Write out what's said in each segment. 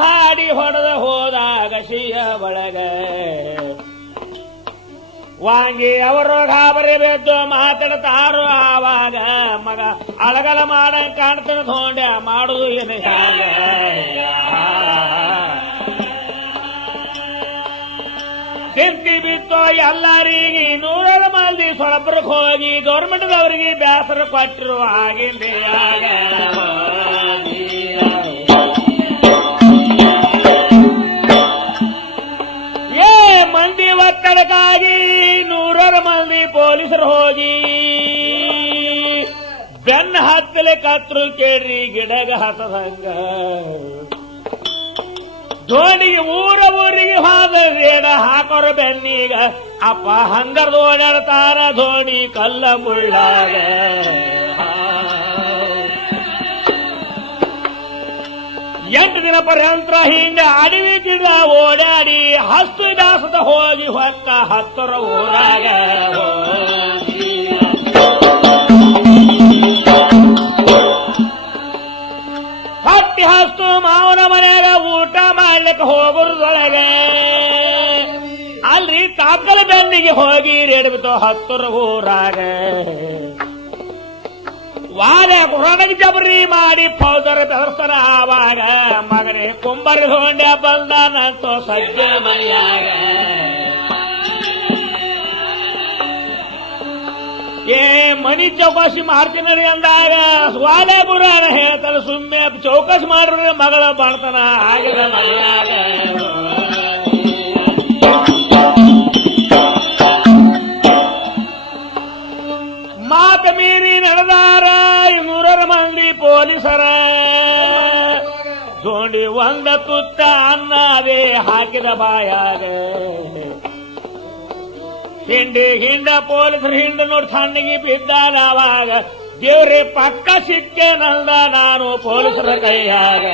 ಹಾಡಿ ಹೊಡೆದ ಹೋದಾಗ ಸಿಯ ಒಳಗ ವಾಂಗಿ ಅವರು ಗಾಬರಿ ಬಿದ್ದು ಮಾತಾಡ್ತಾರೋ ಆವಾಗ ಮಗ ಅಳಗಲ ಮಾಡ ಕಾಣ್ತಾನೆ ಧೋಂಡ್ಯ ಮಾಡುದು ಏನು ಚಿಂತಿ ಬಿತ್ತು ಎಲ್ಲರಿಗೆ 100 ಮಂದಿ ಸೊಳಬ್ರಕ್ಕೆ ಹೋಗಿ ಗೌರ್ಮೆಂಟ್ದವರಿಗೆ ಬೇಸರ ಕೊಟ್ಟಿರುವ ಆಗಿಂದ ಮಂದಿ ಒತ್ತಡಕ್ಕಾಗಿ 100 ಮಂದಿ ಪೊಲೀಸರು ಹೋಗಿ ಬೆನ್ನ ಹತ್ತಲೆ ಕತ್ರು ಕೇಳ್ರಿ ಗಿಡಗ ಹತ್ತದಂಗ ಧೋನಿಗೆ ಊರಿಗೆ ಹೋದ ರೇಡ ಹಾಕೋರು ಬೆನ್ನೀಗ ಅಪ್ಪ ಹಂಗರ್ದು ಓಡಾಡ್ತಾರ ಧೋನಿ ಕಲ್ಲ ಮುಳ್ಳಾಗ 8 ದಿನ ಪರ್ಯಂತ ಹಿಂಗ ಅಡವಿ ಗಿಡ ಓಡಾಡಿ ಹಸ್ತು ದಾಸದ ಹೋಗಿ ಹೊಕ್ಕ 10 ಊರಾಗ ಹತ್ತಿ ಹಸ್ತು ಮಾವನ ಮನೆಯಾಗ ಊಟ ಮಾಡ್ಲಿಕ್ಕೆ ಹೋಗೋದ್ರೊಳಗೆ ಅಲ್ರಿ ಕಾಪಲ ಬೆನ್ನಿಗೆ ಹೋಗಿ ರೇಡ್ಬಿತ್ತು 10 ಊರಾಗ ವಾಲೆ ಕೊರೋನಾಗ ಜಬರಿ ಮಾಡಿ ಫೌದರ ಬೆದರ್ಸ್ತಾರ ಆವಾಗ ಮಗನೇ ಕುಂಬರಿ ಧೋಂಡ್ಯ ಬಂದಾನಂತೋ ಸಜ್ಜ ಮನೆಯಾಗ ಮನಿ ಚೌಕಾಸಿ ಮಾಡ್ತೀನರಿ ಅಂದಾಗ ವಾಲೆ ಗುರಾನ ಹೇಳ್ತಾನೆ ಸುಮ್ಮನೆ ಚೌಕಾಸಿ ಮಾಡ್ರೆ ಮಗಳ ಬಾಳ್ತಾನ ಆಗಿದ ಮನೆಯಾಗ ಮಾತ ಮೀರಿ ನಡೆದಾರ 100 ಮಂದಿ ಪೊಲೀಸರ ಧೋಂಡಿ ಒಂದ ತುತ್ತ ಅನ್ನದೇ ಹಾಕಿದ ಬಾಯಾಗ ಹಿಂಡ ಪೊಲೀಸರು ಹಿಂಡ ನೋಡಿ ಸಣ್ಣಗೆ ಬಿದ್ದಾನ ಅವಾಗ ದೇವ್ರೆ ಪಕ್ಕ ಸಿಕ್ಕೆ ನಂದ ನಾನು ಪೊಲೀಸರ ಕೈಯಾಗ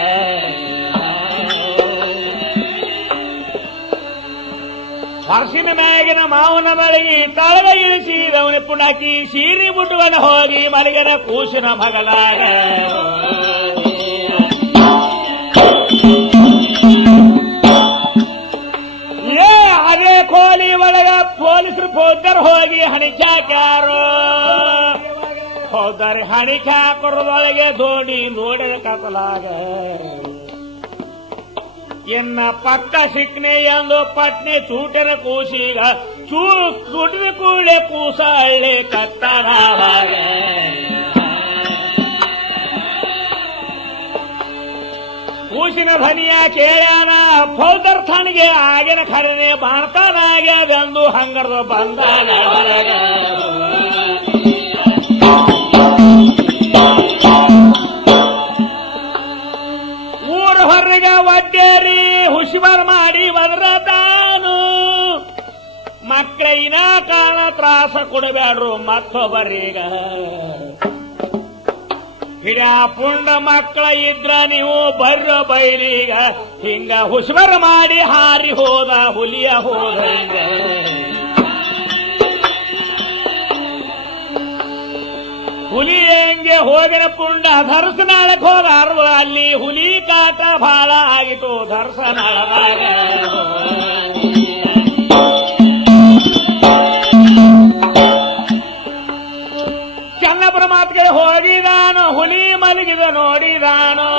ಹರ್ಸಿನ ಮ್ಯಾಗಿನ ಮಾವನ ಬಳಿಗೆ ತಳಗ ಇಳಿಸಿದವನ ಪುಣಕಿ ಸೀರಿ ಬುಟ್ಟುವನ ಹೋಗಿ ಮಲಗಿನ ಕೂಸಿನ ಮಗಲಾಗ ಅದೇ ಕೋಲಿ ಒಳಗ ಪೊಲೀಸರು ಫೌದರ್ ಹೋಗಿ ಹಣಿಚಾಕ್ಯಾರೋ ಫೌದರ್ ಹಣಿಚಾಕರದೊಳಗೆ ಧೋನಿ ನೋಡಿದ ಕತ್ತಲಾಗ ಎನ್ನ ಪಕ್ಕ ಸಿಕ್ನೆ ಎಂದು ಪಟ್ನೆ ಚೂಟನ ಕೂಸೀಗ ಚೂಟಿನ ಕೂಳೆ ಕೂಸ ಹಳ್ಳಿ ಕತ್ತನಾವಾಗ ಕೂಸಿನ ಧ್ವನಿಯ ಕೇಳ್ಯಾನ ಫೌದರ್ ಥಾನಿಗೆ ಆಗಿನ ಖರನೆ ಬಾಣ್ತಾನಾಗ್ಯದೆಂದು ಹಂಗರ್ದು ಬಂದಾನ ಊರ ಹೊರಗೆ ಒಡ್ಡೇರಿ ಹುಷಿಬಾರ್ ಮಾಡಿ ಒದರತಾನು ಮಕ್ಕಳಿನ ಕಾಲ ತ್ರಾಸ ಕೊಡಬೇಡ್ರು ಮತ್ತೊಬ್ಬರೀಗ ಹಿಡ ಪುಂಡ ಮಕ್ಕಳ ಇದ್ರ ನೀವು ಬರ್ರ ಬೈಲಿಗ ಹಿಂಗ ಹುಷಬರ ಮಾಡಿ ಹಾರಿ ಹೋದ ಹುಲಿಯ ಹೋದ ಹುಲಿ ಹೆಂಗೆ ಹೋಗಿನ ಪುಂಡ ಧರ್ಸನಾಳಕ್ ಹೋದಾರ ಅಲ್ಲಿ ಹುಲಿ ಕಾಟ ಬಹಳ ಆಗಿತ್ತು ಧರ್ಸನಾಳದಾಗ ಚನ್ನಪುರ ಮಾತುಗಳು ಹೋಗಿದಾನೋ ಹುಲಿ ಮಲಗಿದ ನೋಡಿದಾನೋ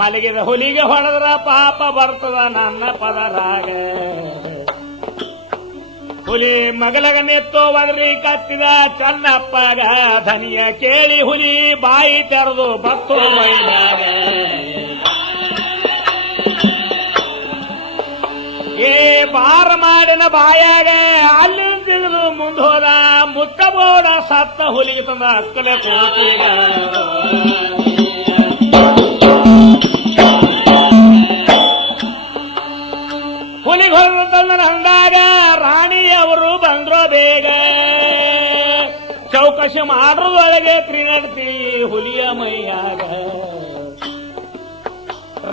ಮಲಗಿದ ಹುಲಿಗೆ ಹೊಡೆದ್ರ ಪಾಪ ಬರ್ತದ ನನ್ನ ಪದರಾಗ ಹುಲಿ ಮಗಲಗ ನೆತ್ತೋವದ್ರಿ ಕತ್ತಿದ ಚನ್ನಪ್ಪಗ ಧನಿಯ ಕೇಳಿ ಹುಲಿ ಬಾಯಿ ತೆರೆದು ಬತ್ತು ಮೈಲಾಗ ಬಾರ ಮಾಡಿನ ಬಾಯಾಗ ಅಲ್ಲಿಂದ ಮುಂದೆ ಹೋದ ಮುತ್ತಬೋಡ ಸತ್ತ ಹುಲಿಗೆ ತಂದ ಅಕ್ಕಲೆ ಕೋಟಿಗ ಹುಲಿಗೆ ಹೊರ ತಂದನ ಹಂದಾಗ ರಾಣಿಯವರು ಬಂದ್ರು ಬೇಗ ಚೌಕಶಿ ಮಾಡೋದೊಳಗೆ ತ್ರಿನಡ್ತಿ ಹುಲಿಯ ಮೈಯಾಗ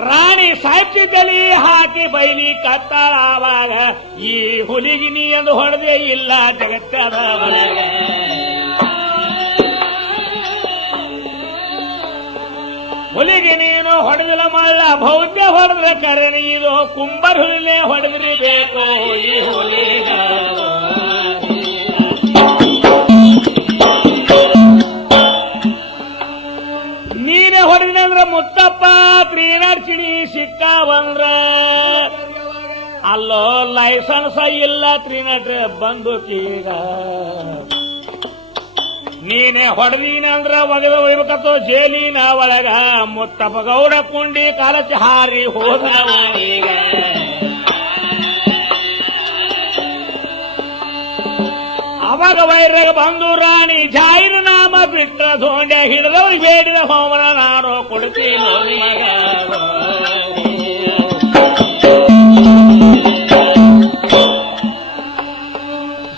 ರಾಣಿ ಸಾಹಿತ್ಯದಲ್ಲಿ ಹಾಕಿ ಬೈಲಿ ಕತ್ತಾಳ ಆವಾಗ ಈ ಹುಲಿಗಿ ನೀ ಎಂದು ಹೊಡೆದೇ ಇಲ್ಲ ಜಗತ್ತದ ಹುಲಿಗೆ ನೀನು ಹೊಡೆದಿಲ್ಲ ಮಳ್ಳ ಭೌತ್ಯ ಹೊಡೆದ್ರೆ ಕರೆನಿ ಇದು ಕುಂಬರ್ ಹುಲಿನೇ ಹೊಡೆದ್ರಿ ಬೇಕು ಈ ಹುಲಿಗ ನೀನೇ ಹೊಡೆದಂದ್ರ ಮುತ್ತಪ್ಪ ತ್ರೀನಡ್ಚಿಣಿ ಸಿಕ್ಕಾವಂದ್ರ ಅಲ್ಲೋ ಲೈಸೆನ್ಸ್ ಇಲ್ಲ ತ್ರೀನಟ್ರೆ ಬಂದೂಕೀಗ ನೀನೆ ಹೊಡೆದೀನಿ ಅಂದ್ರ ಒಗೆದ ಒಯ್ಬೇಕತ್ತೋ ಜೇಲಿನ ಒಳಗ ಮುತ್ತಪ್ಪ ಗೌಡ ಕುಂಡಿ ಕಾಲಚ ಹಾರಿ ಹೋದವೀಗ ಅವಾಗ ವೈರ್ಯಾಗ ಬಂದು ರಾಣಿ ಜಾಹಿರ ನಾಮ ಬಿಟ್ಟ ಧೋಂಡೆ ಹಿಡಿದವ್ರಿಗೆ ಬೇಡಿದ ಹೋಮನ ನಾನು ಕೊಡ್ತೀನಿ ನಿಮಗ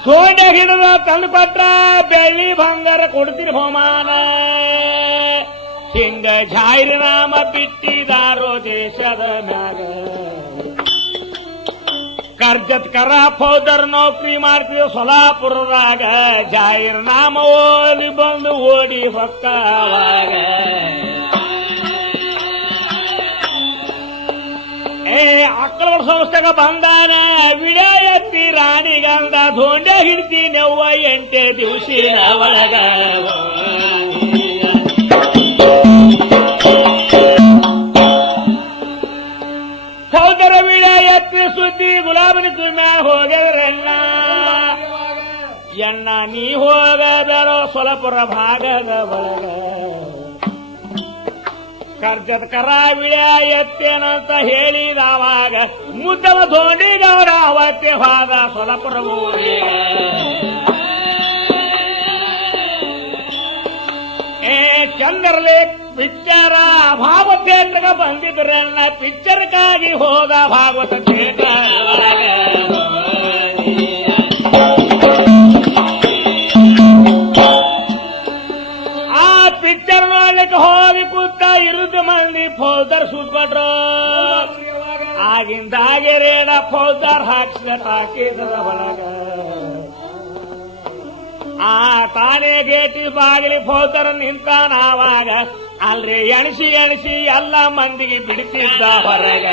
ಧೋಂಡೆ ಹಿಡಿದ ತಂದು ಕೊಟ್ರ ಬೆಳ್ಳಿ ಬಂಗಾರ ಕೊಡ್ತೀರಿ ಬಹುಮಾನ ಹಿಂಗ ಜಾಹಿರ ನಾಮ ಬಿಟ್ಟಿದಾರೋ ದೇಶದ ಮ್ಯಾಗ ಕರ್ಜತ್ ಕರ ಫೌದರ್ ನೌಕರಿ ಮಾಡ್ತೀವಿ ಸೊಲಾಪುರದಾಗ ಜಾಹಿರ್ ನಾಮ ಓದಿ ಬಂದು ಓಡಿ ಹೊಕ್ಕವಾಗ ಅಕ್ಕಳ ಸಂಸ್ಥೆಗ ಬಂದಾನ ವಿಡಿಯ ಎತ್ತಿ ರಾಣಿಗಂದ ಧೋಂಡೆ ಹಿಡ್ತೀನಿ ಅವ್ವ 8 ದಿವಸಿನ ಒಳಗ ಸೌದರ ವಿಡಿಯ ಎತ್ತಿ ಸುದ್ದಿ ಗುಲಾಬನಿ ಮ್ಯಾಲ ಹೋಗ್ಯದ್ರಣ್ಣ ಎಣ್ಣ ನೀ ಹೋಗದರೋ ಸೊಲಪುರ ಭಾಗದ ಒಳಗ ಕರ್ಜದ ಕರ ವಿಳ್ಯ ಎತ್ತೇನಂತ ಹೇಳಿದವಾಗ ಮುದ್ದವ ಧೋಂಡಿಗೌಡ ಅವತ್ತೆ ಹೋದ ಸೊಲಪುರ ಊರಿಗೆ ಚಂದ್ರಲೇಖ್ ಪಿಕ್ಚರ ಭಾಗವತ ಥಿಯೇಟರ್ಗ ಬಂದಿದ್ರನ್ನ ಪಿಕ್ಚರ್ಗಾಗಿ ಹೋದ ಭಾಗವತ ಥಿಯೇಟರ್ ಆ ಪಿಕ್ಚರ್ ನೋಡ್ಲಿಕ್ಕೆ ಹೋಗಿ ಕೂತ ಇರುದು ಮಂದಿ ಫೌದರ್ ಸುಟ್ಕೊಟ್ರು ಆಗಿಂದಾಗೆ ರೇಡ ಫೌದರ್ ಹಾಕ್ಸಿದ ಟಾಕೀಸದ ಒಳಗ ಆ ತಾನೇ ಗೇಟಿ ಬಾಗಿಲಿ ಫೌದರ್ ನಿಂತಾನಾವಾಗ ಅಲ್ರಿ ಎಣಿಸಿ ಎಣಿಸಿ ಎಲ್ಲ ಮಂದಿಗೆ ಬಿಡ್ತಿದ್ದ ಹೊರಗ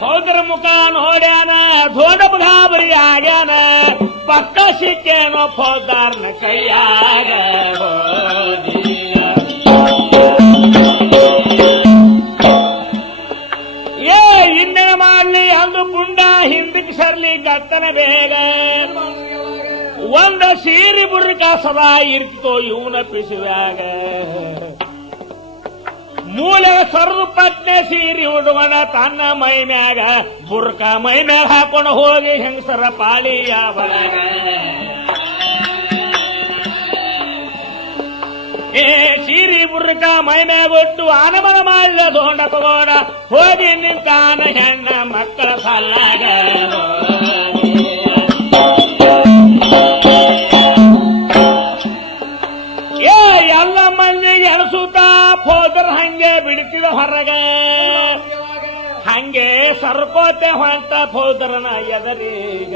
ಫೌದರ್ ಮುಖ ನೋಡ್ಯಾನ ಧೋಂಡಪ್ಪ ಗಾಬರಿ ಆಗ್ಯಾನ ಪಕ್ಕ ಸಿಕ್ಕೇನೋ ಫೌದಾರ್ನ ಕೈಯಾಗ ಇನ್ನೇನು ಮಾಡ್ಲಿ ಅಂದು ಗುಂಡ ಹಿಂದಕ್ಕೆ ಸರ್ಲಿ ಗತ್ತನ ಬೇಗ ಒಂದ ಸೀರಿ ಬುರ್ಕ ಸದಾ ಇರ್ತಿತೋ ಇವನ ಪಿಸುವಾಗ ಮೂಲ ಸರ್ದು ಪತ್ನೆ ಸೀರಿ ಉಡುವನ ತನ್ನ ಮೈ ಮ್ಯಾಗ ಬುರ್ಕ ಮೈ ಮ್ಯಾಗ ಹಾಕೊಂಡು ಹೋಗಿ ಹೆಂಗಸರ ಪಾಳಿಯ ಒಳಗ ಸೀರಿ ಬುರ್ಕ ಮೈ ಮ್ಯಾಗ ಬಿಟ್ಟು ಆನಮನ ಮಾಡಲ ಧೋಂಡಪ್ಪ ಗೌಡ ಹೋಗಿ ನಿಂತಾನ ಹೆಣ್ಣ ಮಕ್ಕಳ ಸಲ್ಲಾಗ ಎಲ್ಲ ಮಂದಿಗೆ ಎಣಸುತ್ತಾ ಫೌದರ್ ಹಂಗೆ ಬಿಡ್ತಿದ ಹೊರಗ ಹಂಗೆ ಸರ್ಕೋತೆ ಹೊಂಟ ಫೌದರನ ಎದರೀಗ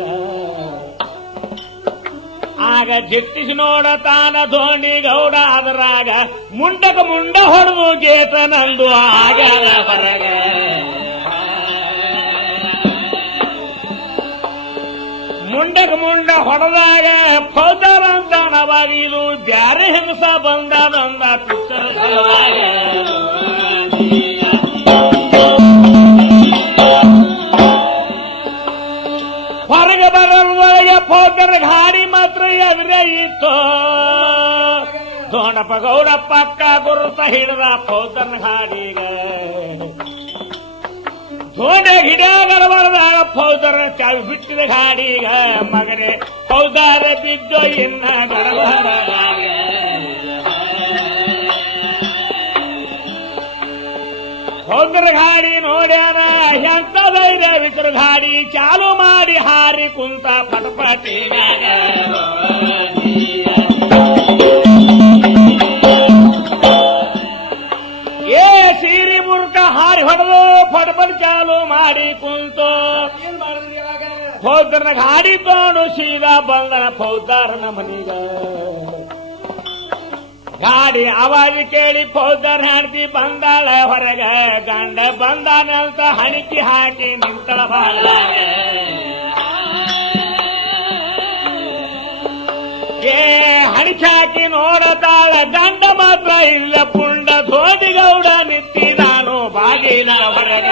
ಆಗ ಜಿಟ್ಟಿಸಿ ನೋಡತಾನ ಧೋಂಡಿಗೌಡ ಅದರಾಗ ಮುಂಡಕ ಮುಂಡ ಹೊಡೆದು ಗೇತ ನಂದು ಆಗಲ ಹೊರಗ ಮುಂಡಕ ಮುಂಡ ಹೊಡೆದಾಗ ಫೌದರ್ ಅಂತ ನವಾಗ ಇದು ಬ್ಯಾರೆ ಹೆಂಗಸ ಬಂದಾನಂದ ಪಿಕ್ಚರ್ ಸಲುವಾಗ ಹೊರಗೆ ಬರೋದ್ರೊಳಗೆ ಫೌದರ್ ಗಾಡಿ ಮಾತ್ರ ಎದುರೇ ಇತ್ತು ಧೋಂಡಪ್ಪ ಗೌಡ ಪಕ್ಕ ಗುರುತ ಹಿಡಿದ ಫೌದರ್ನ ಗಾಡಿಗ ಧೋಂಡೆ ಹಿಡಿಯಾಗರ ಬರದಾಗ ಫೌದರ್ ಚಾವಿ ಬಿಟ್ಟಿದ ಗಾಡಿಗ ಮಗನೇ ಫೌದಾರ ಬಿದ್ದು ಇನ್ನ ಗಡಬಡದಾಗ ಫೌದರ್ ಗಾಡಿ ನೋಡ್ಯಾನ ಎಂತ ಧೈರ್ಯ ವಿಕ್ರ ಗಾಡಿ ಚಾಲು ಮಾಡಿ ಹಾರಿ ಕುಂತ ಪಟಪಟಿ ಸೀರಿ ಬುರ್ಕ ಹಾರಿ ಹೊಡೆದು ಪಟಪಟ್ ಚಾಲು ಮಾಡಿ ಕುಂತು ಫೌದರ್ನ ಗಾಡಿ ತಗೊಂಡು ಸೀದಾ ಬಂದನ ಫೌದಾರನ ಮನಿಗ ಗಾಡಿ ಆವಾಜ್ ಕೇಳಿ ಫೌಜರ್ ಹೆಂಡತಿ ಬಂದಾಳ ಹೊರಗ ಗಂಡ ಬಂದಾನಂತ ಹಣಿಕಿ ಹಾಕಿ ನಿಂತಳ ಬಾಳ ಹಣಿಕಿ ಹಾಕಿ ನೋಡತಾಳ ಗಂಡ ಮಾತ್ರ ಇಲ್ಲ ಪುಂಡ ಸೋದಿಗೌಡ ನಿಂತಿದಾನು ಬಾಗಿಲ ಹೊರಗ